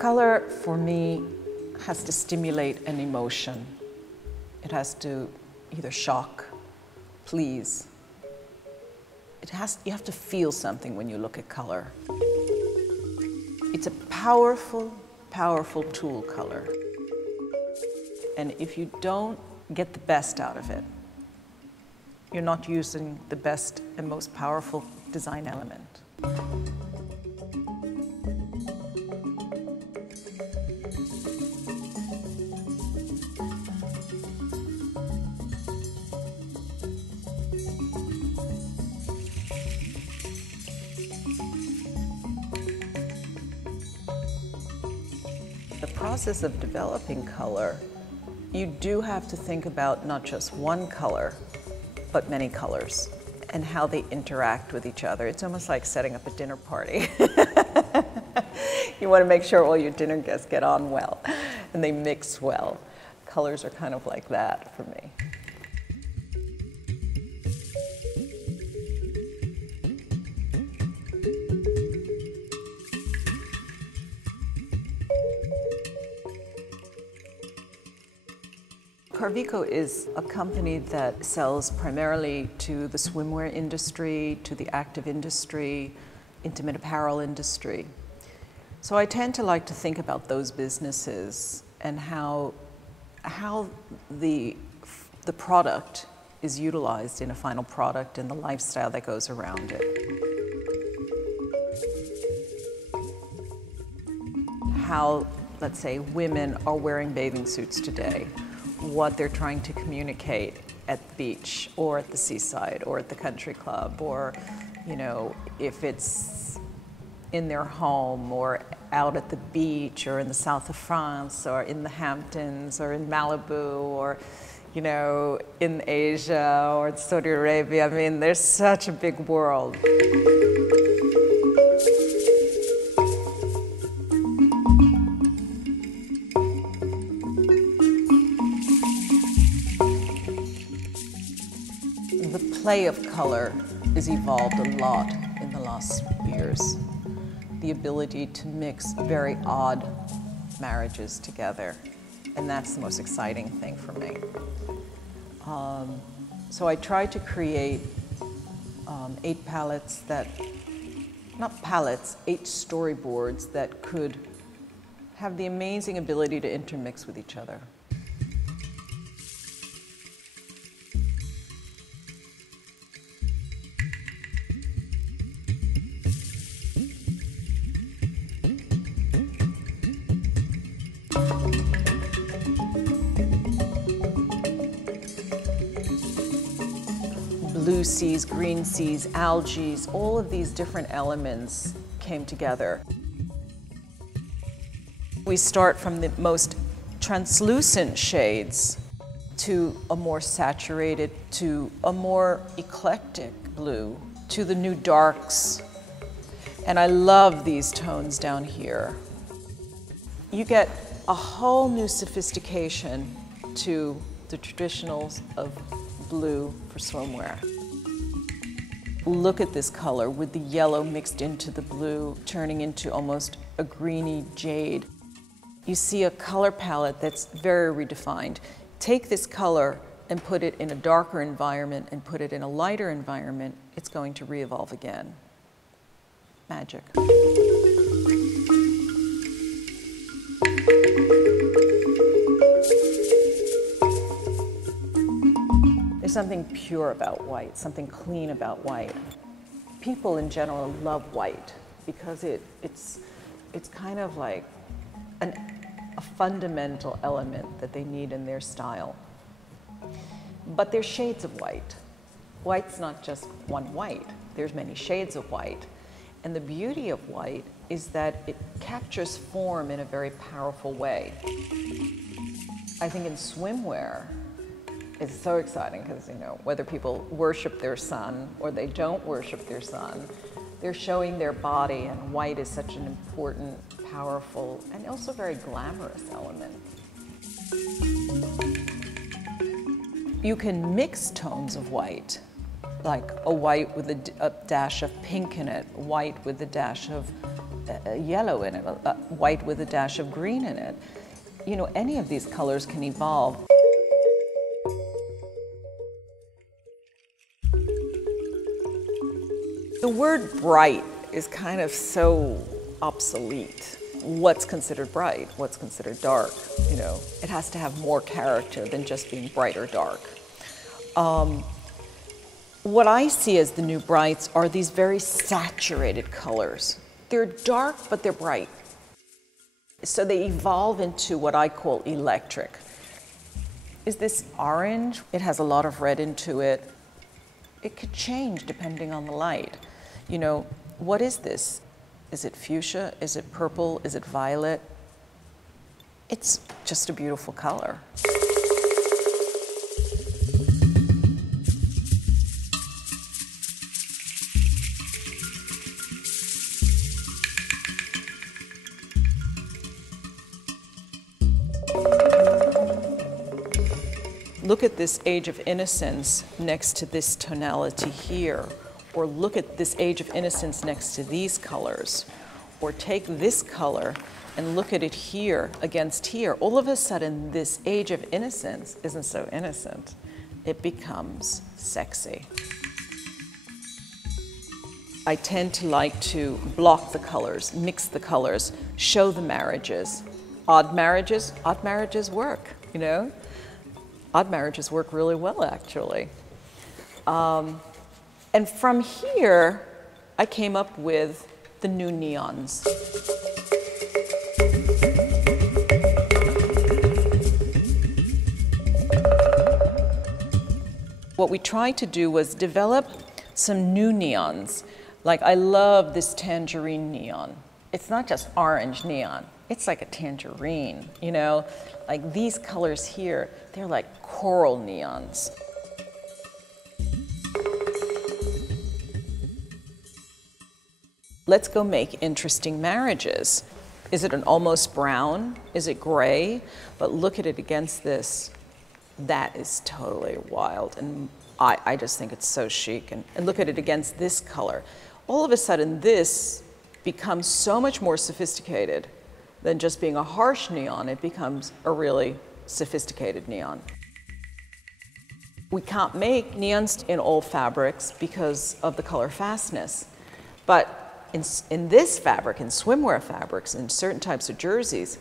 Color, for me, has to stimulate an emotion. It has to either shock, please. You have to feel something when you look at color. It's a powerful, powerful tool, color. And if you don't get the best out of it, you're not using the best and most powerful design element. The process of developing color, you do have to think about not just one color, but many colors and how they interact with each other. It's almost like setting up a dinner party. You want to make sure all your dinner guests get on well and they mix well. Colors are kind of like that for me. Carvico is a company that sells primarily to the swimwear industry, to the active industry, intimate apparel industry. So I tend to like to think about those businesses and how the product is utilized in a final product and the lifestyle that goes around it. How, let's say, women are wearing bathing suits today, what they're trying to communicate at the beach or at the seaside or at the country club, or, you know, if it's in their home or out at the beach or in the south of France or in the Hamptons or in Malibu or, you know, in Asia or Saudi Arabia. I mean, there's such a big world. The play of color has evolved a lot in the last years. The ability to mix very odd marriages together, and that's the most exciting thing for me. So I tried to create 8 palettes that, not palettes, 8 storyboards that could have the amazing ability to intermix with each other. Blue seas, green seas, algae, all of these different elements came together. We start from the most translucent shades to a more saturated, to a more eclectic blue, to the new darks. And I love these tones down here. You get a whole new sophistication to the traditionals of blue for swimwear. Look at this color with the yellow mixed into the blue, turning into almost a greeny jade. You see a color palette that's very redefined. Take this color and put it in a darker environment and put it in a lighter environment, it's going to re-evolve again. Magic. There's something pure about white, something clean about white. People in general love white because it's kind of like a fundamental element that they need in their style. But there's shades of white. White's not just one white. There's many shades of white. And the beauty of white is that it captures form in a very powerful way. I think in swimwear, it's so exciting because, you know, whether people worship their sun or they don't worship their sun, they're showing their body, and white is such an important, powerful, and also very glamorous element. You can mix tones of white, like a white with a dash of pink in it, white with a dash of yellow in it, white with a dash of green in it. You know, any of these colors can evolve. The word bright is kind of so obsolete. What's considered bright? What's considered dark? You know, it has to have more character than just being bright or dark. What I see as the new brights are these very saturated colors. They're dark, but they're bright. So they evolve into what I call electric. Is this orange? It has a lot of red into it. It could change depending on the light. You know, what is this? Is it fuchsia? Is it purple? Is it violet? It's just a beautiful color. Look at this age of innocence next to this tonality here, or look at this age of innocence next to these colors, or take this color and look at it here against here. All of a sudden, this age of innocence isn't so innocent. It becomes sexy. I tend to like to block the colors, mix the colors, show the marriages. Odd marriages work, you know? Odd marriages work really well, actually. And from here, I came up with the new neons. What we tried to do was develop some new neons. Like, I love this tangerine neon. It's not just orange neon. It's like a tangerine, you know? Like these colors here, they're like coral neons. Let's go make interesting marriages. Is it an almost brown? Is it gray? But look at it against this. That is totally wild. And I just think it's so chic. And look at it against this color. All of a sudden, this becomes so much more sophisticated than just being a harsh neon. It becomes a really sophisticated neon. We can't make neons in all fabrics because of the color fastness. But in this fabric, in swimwear fabrics, in certain types of jerseys,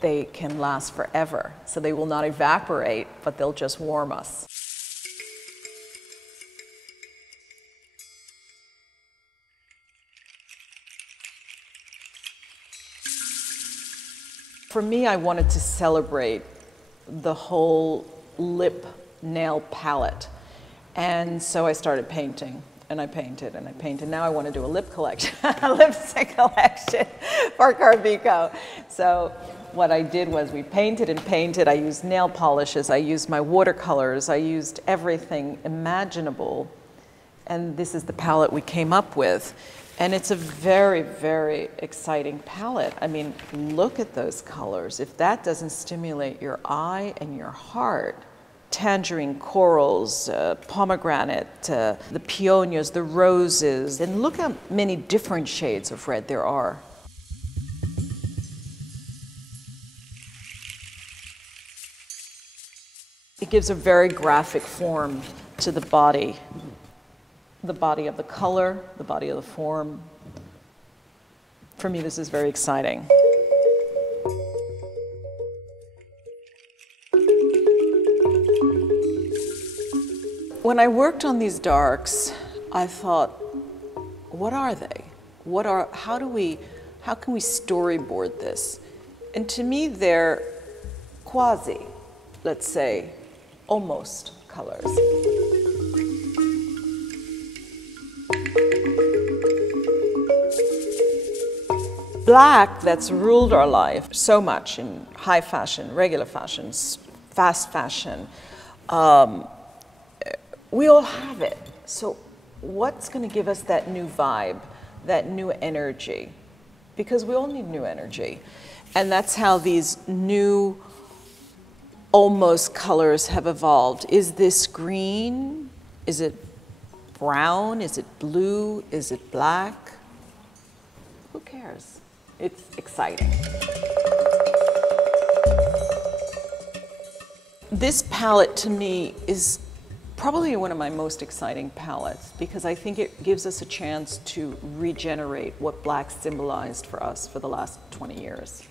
they can last forever. So they will not evaporate, but they'll just warm us. For me, I wanted to celebrate the whole lip nail palette. And so I started painting, and I painted, and I painted. Now I want to do a lip collection, a lipstick collection for Carvico. So what I did was we painted and painted. I used nail polishes, I used my watercolors, I used everything imaginable. And this is the palette we came up with. And it's a very, very exciting palette. I mean, look at those colors. If that doesn't stimulate your eye and your heart, tangerine corals, pomegranate, the peonias, the roses, and look how many different shades of red there are. It gives a very graphic form to the body of the color, the body of the form. For me, this is very exciting. When I worked on these darks, I thought, what are they? How can we storyboard this? And to me, they're quasi, let's say, almost colors. Black, that's ruled our life so much in high fashion, regular fashion, fast fashion. We all have it. So what's going to give us that new vibe, that new energy? Because we all need new energy. And that's how these new almost colors have evolved. Is this green? Is it brown? Is it blue? Is it black? Who cares? cares? It's exciting. This palette to me is probably one of my most exciting palettes because I think it gives us a chance to regenerate what black symbolized for us for the last 20 years.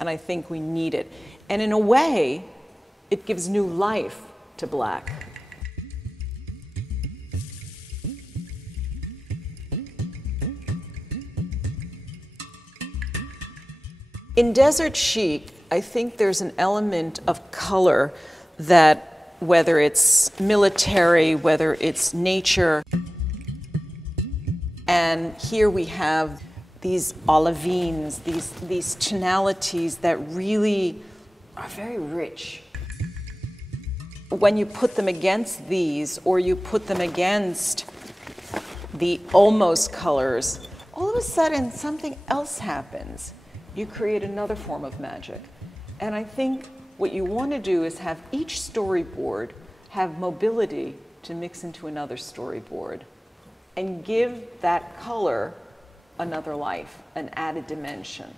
And I think we need it. And in a way, it gives new life to black. In Desert Chic, I think there's an element of color that, whether it's military, whether it's nature, and here we have these olivines, these tonalities that really are very rich. When you put them against these, or you put them against the almost colors, all of a sudden something else happens. You create another form of magic. And I think what you want to do is have each storyboard have mobility to mix into another storyboard and give that color another life, an added dimension.